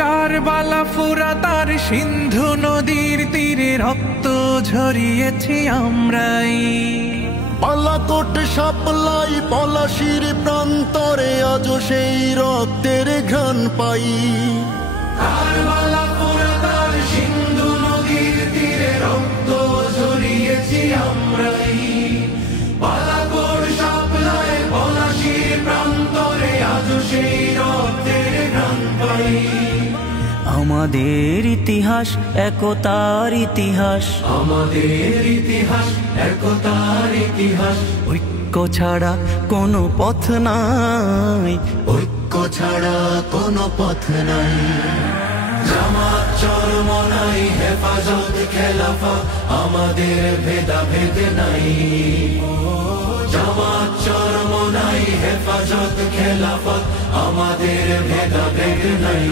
কারবালা ফুরাত আর সিন্ধু নদীর তীরে রক্ত ঝরিয়েছি আমরাই। বালাকোট সাপ্লাই পলাশির প্রান্তরে আজ সেই রক্তের ঘ্রাণ পাই। কারবালা ফুরাত আর সিন্ধু নদীর তীরে রক্ত ঝরিয়েছি আমরাই। বালাকোট সাপ্লাই পলাশির প্রান্তরে আজ সেই রক্তের ঘ্রাণ পাই। আমাদের ইতিহাস একতার ইতিহাস, আমাদের ইতিহাস একতার ইতিহাস। ঐক্য ছাড়া কোনো পথ নাই, ঐক্য ছাড়া কোনো পথ নাই। জামাত চরমনাই হেফাজত খেলাফত আমাদের ভেদাভেদ নাই। জামাত চরমনাই হেফাজত খেলাফত আমাদের ভেদাভেদ নাই।